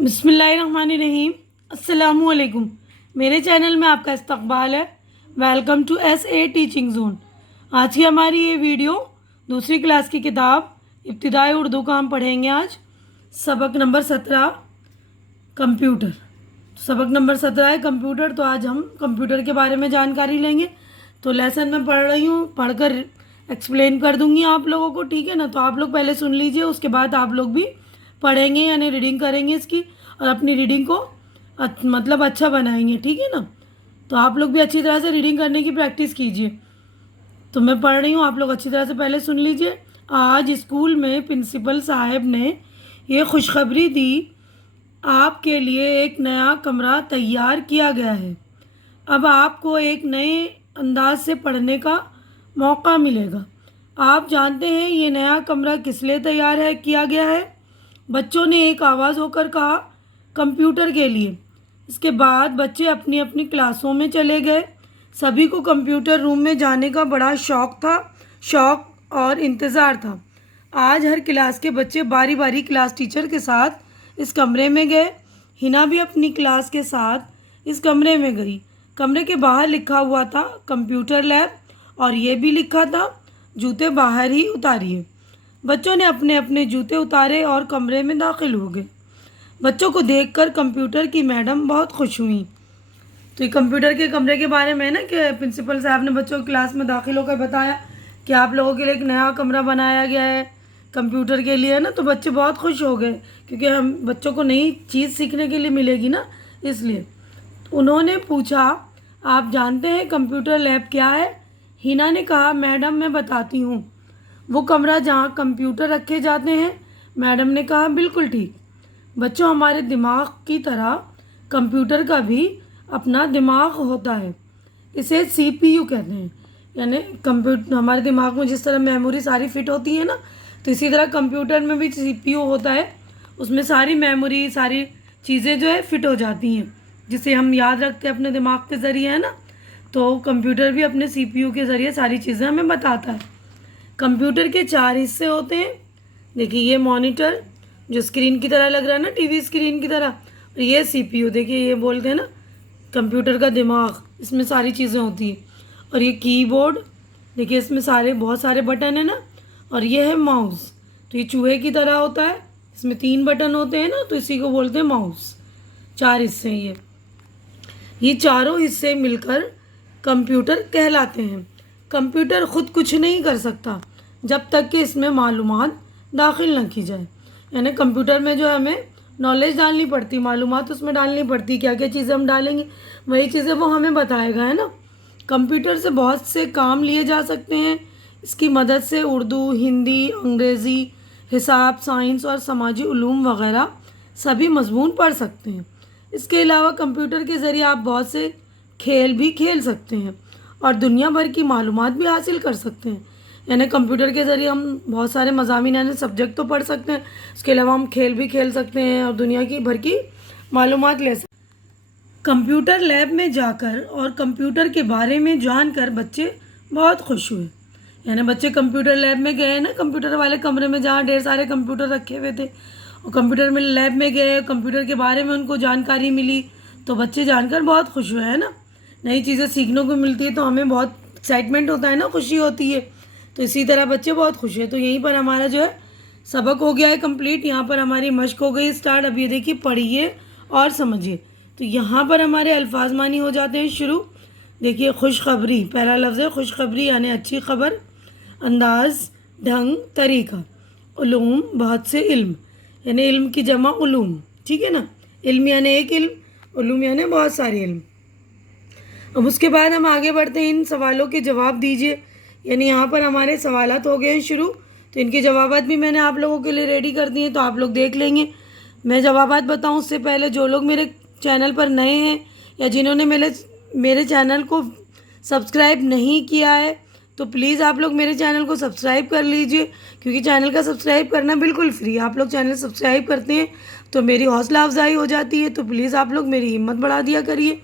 بسم اللہ الرحمن الرحیم۔ السلام علیکم۔ میرے چینل میں آپ کا استقبال ہے۔ Welcome to S A teaching zone. آج کی ہماری یہ ویڈیو دوسری کلاس کی کتاب ابتدائی اردو کا ہم پڑھیں گے۔ آج سبق نمبر 17 کمپیوٹر۔ سبق نمبر 17 ہے کمپیوٹر۔ تو آج ہم کمپیوٹر کے بارے میں جانکاری لیں گے۔ تو لیسن میں پڑھ رہی ہوں، پڑھ کر ایکسپلین کر دوں گی آپ لوگوں کو، ٹھیک ہے نا؟ تو آپ لوگ پہلے سن لیجئے، اس کے بعد آپ لوگ بھی پڑھیں گے، یعنی ریڈنگ کریں گے اس کی، اور اپنی ریڈنگ کو مطلب اچھا بنائیں گے، ٹھیک ہے نا؟ تو آپ لوگ بھی اچھی طرح سے ریڈنگ کرنے کی پریکٹس کیجئے۔ تو میں پڑھ رہی ہوں، آپ لوگ اچھی طرح سے پہلے سن لیجئے۔ آج اسکول میں پرنسپل صاحب نے یہ خوشخبری دی، آپ کے لیے ایک نیا کمرہ تیار کیا گیا ہے۔ اب آپ کو ایک نئے انداز سے پڑھنے کا موقع ملے گا۔ آپ جانتے ہیں یہ نیا کمرہ کس لیے تیار کیا گیا ہے؟ بچوں نے ایک آواز ہو کر کہا، کمپیوٹر کے لیے۔ اس کے بعد بچے اپنی اپنی کلاسوں میں چلے گئے۔ سبھی کو کمپیوٹر روم میں جانے کا بڑا شوق اور انتظار تھا۔ آج ہر کلاس کے بچے باری باری کلاس ٹیچر کے ساتھ اس کمرے میں گئے۔ ہنا بھی اپنی کلاس کے ساتھ اس کمرے میں گئی۔ کمرے کے باہر لکھا ہوا تھا کمپیوٹر لیب، اور یہ بھی لکھا تھا جوتے باہر ہی اتاریے۔ بچوں نے اپنے اپنے جوتے اتارے اور کمرے میں داخل ہو گئے۔ بچوں کو دیکھ کر کمپیوٹر کی میڈم بہت خوش ہوئیں۔ تو یہ کمپیوٹر کے کمرے کے بارے میں نا، کہ پرنسپل صاحب نے بچوں کی کلاس میں داخل ہو کر بتایا کہ آپ لوگوں کے لیے ایک نیا کمرہ بنایا گیا ہے کمپیوٹر کے لیے نا۔ تو بچے بہت خوش ہو گئے، کیونکہ ہم بچوں کو نئی چیز سیکھنے کے لیے ملے گی نا، اس لیے۔ انہوں نے پوچھا، آپ جانتے ہیں کمپیوٹر لیب کیا ہے؟ ہنا نے کہا، میڈم میں بتاتی ہوں، وہ کمرہ جہاں کمپیوٹر رکھے جاتے ہیں۔ میڈم نے کہا، بالکل ٹھیک۔ بچوں، ہمارے دماغ کی طرح کمپیوٹر کا بھی اپنا دماغ ہوتا ہے، اسے سی پی یو کہتے ہیں۔ یعنی ہمارے دماغ میں جس طرح میموری ساری فٹ ہوتی ہے نا، تو اسی طرح کمپیوٹر میں بھی سی پی یو ہوتا ہے، اس میں ساری میموری، ساری چیزیں جو ہے فٹ ہو جاتی ہیں، جسے ہم یاد رکھتے ہیں اپنے دماغ کے ذریعے، ہے نا؟ تو کمپیوٹر بھی اپنے سی پی یو کے ذریعے ساری چیزیں ہمیں بتاتا ہے۔ کمپیوٹر کے 4 حصے ہوتے ہیں۔ دیکھیے، یہ مانیٹر جو اسکرین کی طرح لگ رہا ہے نا، ٹی وی اسکرین کی طرح، اور یہ سی پی یو، دیکھیے یہ بولتے ہیں نا کمپیوٹر کا دماغ، اس میں ساری چیزیں ہوتی ہیں۔ اور یہ کی بورڈ، دیکھیے اس میں بہت سارے بٹن ہیں نا، اور یہ ہے ماؤس، تو یہ چوہے کی طرح ہوتا ہے، اس میں 3 بٹن ہوتے ہیں نا، تو اسی کو بولتے ہیں ماؤس۔ 4 حصے ہیں یہ چاروں حصے مل کر کمپیوٹر کہلاتے ہیں۔ کمپیوٹر خود کچھ نہیں کر سکتا جب تک کہ اس میں معلومات داخل نہ کی جائے۔ یعنی کمپیوٹر میں جو ہمیں نالج ڈالنی پڑتی، معلومات اس میں ڈالنی پڑتی، کیا کیا چیزیں ہم ڈالیں گے وہی چیزیں وہ ہمیں بتائے گا، ہے نا؟ کمپیوٹر سے بہت سے کام لیے جا سکتے ہیں۔ اس کی مدد سے اردو، ہندی، انگریزی، حساب، سائنس اور سماجی علوم وغیرہ سبھی مضمون پڑھ سکتے ہیں۔ اس کے علاوہ کمپیوٹر کے ذریعے آپ بہت سے کھیل بھی کھیل سکتے ہیں اور دنیا بھر کی معلومات بھی حاصل کر سکتے ہیں۔ یعنی کمپیوٹر کے ذریعے ہم بہت سارے مضامین، یعنی سبجیکٹ تو پڑھ سکتے ہیں، اس کے علاوہ ہم کھیل بھی کھیل سکتے ہیں اور دنیا کی بھر کی معلومات لے سکتے ہیں۔ کمپیوٹر لیب میں جا کر اور کمپیوٹر کے بارے میں جان کر بچے بہت خوش ہوئے۔ یعنی بچے کمپیوٹر لیب میں گئے نا، کمپیوٹر والے کمرے میں جہاں ڈھیر سارے کمپیوٹر رکھے ہوئے تھے، اور کمپیوٹر میں لیب میں گئے، کمپیوٹر کے بارے میں ان کو جانکاری ملی، تو بچے جان کر بہت خوش ہوئے، ہے نا؟ نئی چیزیں سیکھنے کو ملتی ہے تو ہمیں بہت ایکسائٹمنٹ ہوتا ہے نا، خوشی ہوتی ہے۔ تو اسی طرح بچے بہت خوش ہیں۔ تو یہیں پر ہمارا جو ہے سبق ہو گیا ہے کمپلیٹ، یہاں پر ہماری مشق ہو گئی اسٹارٹ۔ اب یہ دیکھیے، پڑھیے اور سمجھیے۔ تو یہاں پر ہمارے الفاظ معنی ہو جاتے ہیں شروع۔ دیکھیے، خوشخبری، پہلا لفظ ہے خوشخبری، یعنی اچھی خبر۔ انداز، ڈھنگ، طریقہ۔ علوم، بہت سے علم، یعنی علم کی جمع علوم، ٹھیک ہے نا؟ علم یعنی ایک علم، علوم یعنی بہت سارے علم۔ اب اس کے بعد ہم آگے بڑھتے ہیں، ان سوالوں کے جواب دیجیے۔ یعنی یہاں پر ہمارے سوالات ہو گئے ہیں شروع، تو ان کے جوابات بھی میں نے آپ لوگوں کے لیے ریڈی کر دیے، تو آپ لوگ دیکھ لیں گے۔ میں جوابات بتاؤں اس سے پہلے، جو لوگ میرے چینل پر نئے ہیں یا جنہوں نے میرے چینل کو سبسکرائب نہیں کیا ہے، تو پلیز آپ لوگ میرے چینل کو سبسکرائب کر لیجئے، کیونکہ چینل کا سبسکرائب کرنا بالکل فری ہے۔ آپ لوگ چینل سبسکرائب کرتے ہیں تو میری حوصلہ افزائی ہو جاتی ہے، تو پلیز آپ لوگ میری ہمت بڑھا دیا کریے۔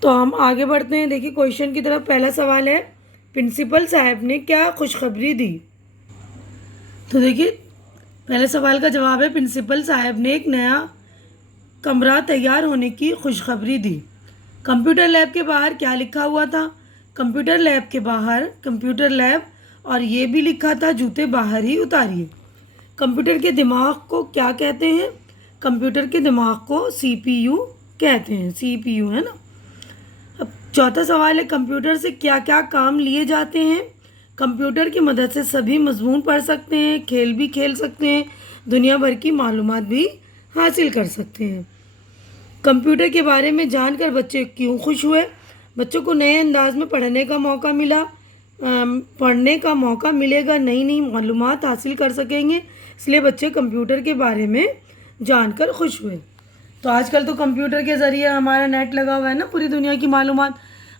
تو ہم آگے بڑھتے ہیں، دیکھیے کویشچن کی طرف۔ پہلا سوال ہے، پرنسپل صاحب نے کیا خوشخبری دی؟ تو دیکھیے، پہلے سوال کا جواب ہے، پرنسپل صاحب نے ایک نیا کمرہ تیار ہونے کی خوشخبری دی۔ کمپیوٹر لیب کے باہر کیا لکھا ہوا تھا؟ کمپیوٹر لیب کے باہر کمپیوٹر لیب اور یہ بھی لکھا تھا جوتے باہر ہی اتاریے۔ کمپیوٹر کے دماغ کو کیا کہتے ہیں؟ کمپیوٹر کے دماغ کو سی پی یو کہتے ہیں، سی پی یو ہے نا۔ اب چوتھا سوال ہے کمپیوٹر سے کیا کیا کام لیے جاتے ہیں؟ کمپیوٹر کی مدد سے سبھی مضمون پڑھ سکتے ہیں، کھیل بھی کھیل سکتے ہیں، دنیا بھر کی معلومات بھی حاصل کر سکتے ہیں۔ کمپیوٹر کے بارے میں جان کر بچے کیوں خوش ہوئے؟ بچوں کو نئے انداز میں پڑھنے کا موقع ملے گا، نئی نئی معلومات حاصل کر سکیں گے، اس لیے بچے کمپیوٹر کے بارے میں جان کر خوش ہوئے۔ تو آج کل تو کمپیوٹر کے ذریعے ہمارا نیٹ لگا ہوا ہے نا، پوری دنیا کی معلومات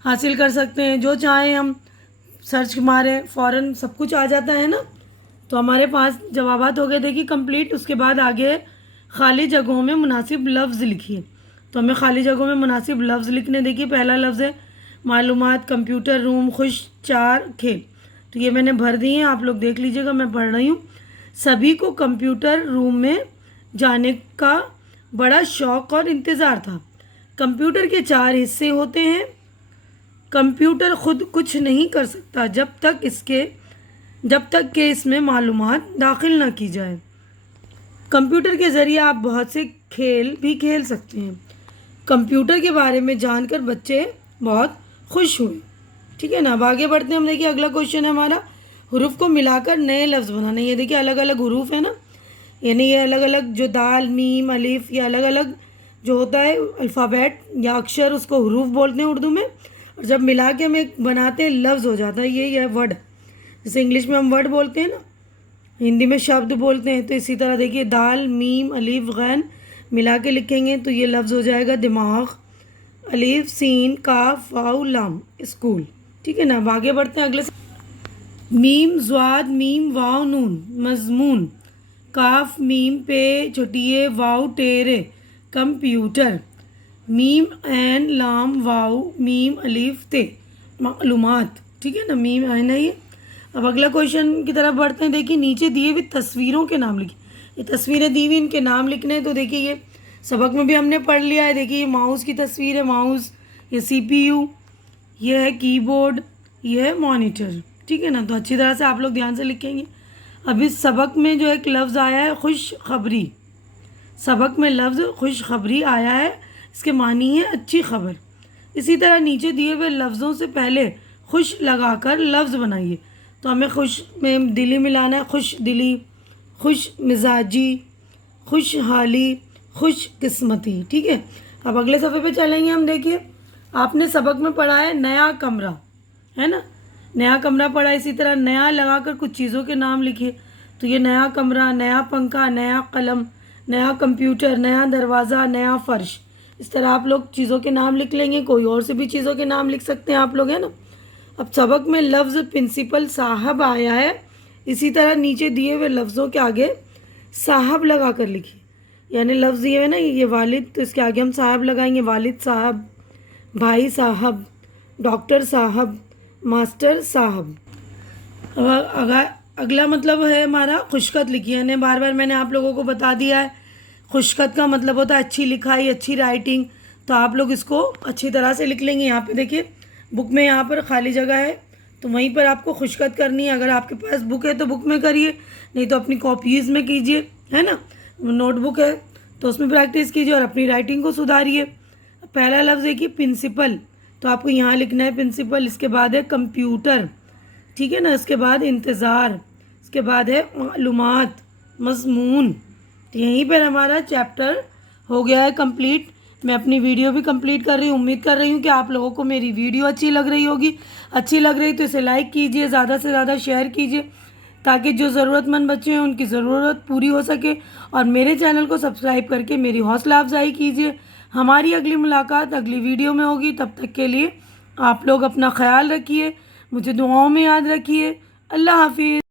حاصل کر سکتے ہیں، جو چاہیں ہم سرچ ماریں فوراً سب کچھ آ جاتا ہے نا۔ تو ہمارے پاس جوابات ہو گئے دیکھیے کمپلیٹ۔ اس کے بعد آگے خالی جگہوں میں مناسب لفظ لکھیے۔ تو ہمیں خالی جگہوں میں مناسب لفظ لکھنے دیکھیے۔ پہلا لفظ ہے معلومات، کمپیوٹر روم، خوش، چار، کھیل۔ تو یہ میں نے بھر دی ہیں، آپ لوگ دیکھ لیجیے گا، میں پڑھ رہی ہوں۔ سبھی کو کمپیوٹر روم میں جانے کا بڑا شوق اور انتظار تھا۔ کمپیوٹر کے چار حصے ہوتے ہیں۔ کمپیوٹر خود کچھ نہیں کر سکتا جب تک کہ اس میں معلومات داخل نہ کی جائے۔ کمپیوٹر کے ذریعے آپ بہت سے کھیل بھی کھیل سکتے ہیں۔ کمپیوٹر کے بارے میں جان کر بچے بہت خوش ہوئے۔ ٹھیک ہے نا، اب آگے بڑھتے ہیں ہم۔ دیکھیے اگلا کوشچن ہے ہمارا، حروف کو ملا کر نئے لفظ بنانا۔ یہ دیکھیے الگ الگ حروف ہے نا، یعنی یہ الگ الگ جو دال، میم، الف، یہ الگ الگ جو ہوتا ہے الفابیٹ یا اکشر، اس کو حروف بولتے ہیں اردو میں، اور جب ملا کے ہم ایک بناتے ہیں لفظ ہو جاتا ہے۔ یہ ہے ورڈ، جیسے انگلش میں ہم ورڈ بولتے ہیں نا، ہندی میں شبد بولتے ہیں، تو اسی طرح دیکھیے دال، میم، الف، غین ملا کے لکھیں گے تو یہ لفظ ہو جائے گا دماغ، الف، سین، کاف، واو، لام، اسکول۔ ٹھیک ہے نا، اب آگے بڑھتے ہیں اگلے میم، زواد، میم، واو، نون، مضمون، کاف، میم، پے، چھوٹیے، واو، ٹیرے، کمپیوٹر، میم، عین، لام، واو، میم، الف، تے، معلومات۔ ٹھیک ہے نا، میم عین ہے یہ۔ اب اگلا کویشچن کی طرف بڑھتے ہیں۔ دیکھیے نیچے دیے ہوئے تصویروں کے نام لکھیں۔ یہ تصویریں دی ہوئی، ان کے نام لکھنے ہیں۔ تو دیکھیے یہ سبق میں بھی ہم نے پڑھ لیا ہے۔ دیکھیے یہ ماؤس کی تصویر ہے، ماؤس، یہ سی پی یو، یہ ہے کی بورڈ، یہ ہے مانیٹر۔ ٹھیک ہے نا، تو اچھی طرح سے آپ لوگ دھیان سے لکھیں گے۔ اب اس سبق میں جو ایک لفظ آیا ہے خوشخبری، سبق میں لفظ خوشخبری آیا ہے، اس کے معنی ہے اچھی خبر۔ اسی طرح نیچے دیے ہوئے لفظوں سے پہلے خوش لگا کر لفظ بنائیے۔ تو ہمیں خوش میں دلی ملانا ہے، خوش دلی، خوش مزاجی، خوشحالی، خوش قسمتی۔ ٹھیک ہے، اب اگلے صفحے پہ چلیں گے ہم۔ دیکھیے آپ نے سبق میں پڑھا ہے نیا کمرہ، ہے نا، نیا کمرہ پڑھا، اسی طرح نیا لگا کر کچھ چیزوں کے نام لکھیے۔ تو یہ نیا کمرہ، نیا پنکھا، نیا قلم، نیا کمپیوٹر، نیا دروازہ، نیا فرش، اس طرح آپ لوگ چیزوں کے نام لکھ لیں گے۔ کوئی اور سے بھی چیزوں کے نام لکھ سکتے ہیں آپ لوگ، ہے نا۔ اب سبق میں لفظ پرنسپل صاحب آیا ہے، اسی طرح نیچے دیے ہوئے لفظوں کے آگے صاحب لگا کر لکھیے۔ یعنی لفظ یہ ہے نا، یہ والد، تو اس کے آگے ہم صاحب لگائیں گے، والد صاحب، بھائی صاحب، ڈاکٹر صاحب، ماسٹر صاحب۔ اگلا مطلب ہے ہمارا خوشخط لکھیے۔ یعنی بار بار میں نے آپ لوگوں کو بتا دیا ہے، خوشخط کا مطلب ہوتا ہے اچھی لکھائی، اچھی رائٹنگ۔ تو آپ لوگ اس کو اچھی طرح سے لکھ لیں گے۔ یہاں پہ دیکھیے بک میں یہاں پر خالی جگہ ہے، تو وہیں پر آپ کو خوشخط کرنی ہے۔ اگر آپ کے پاس بک ہے تو بک میں کریے، نہیں تو اپنی کاپیز میں کیجیے، ہے نا، نوٹ بک ہے تو اس میں پریکٹس کیجیے اور اپنی رائٹنگ کو سدھاریے۔ پہلا لفظ ہے کہ پرنسپل، تو آپ کو یہاں لکھنا ہے پرنسپل۔ اس کے بعد ہے کمپیوٹر، ٹھیک ہے نا، اس کے بعد انتظار، اس کے بعد ہے معلومات، مضمون۔ تو یہیں پر ہمارا چیپٹر ہو گیا ہے کمپلیٹ۔ میں اپنی ویڈیو بھی کمپلیٹ کر رہی ہوں۔ امید کر رہی ہوں کہ آپ لوگوں کو میری ویڈیو اچھی لگ رہی ہوگی۔ اچھی لگ رہی تو اسے لائک کیجیے، زیادہ سے زیادہ شیئر کیجیے، تاکہ جو ضرورت مند بچے ہیں ان کی ضرورت پوری ہو سکے، اور میرے چینل کو سبسکرائب کر کے میری حوصلہ افزائی کیجیے۔ ہماری اگلی ملاقات اگلی ویڈیو میں ہوگی، تب تک کے لیے آپ لوگ اپنا خیال رکھیے، مجھے دعاؤں میں یاد رکھیے۔ اللہ حافظ۔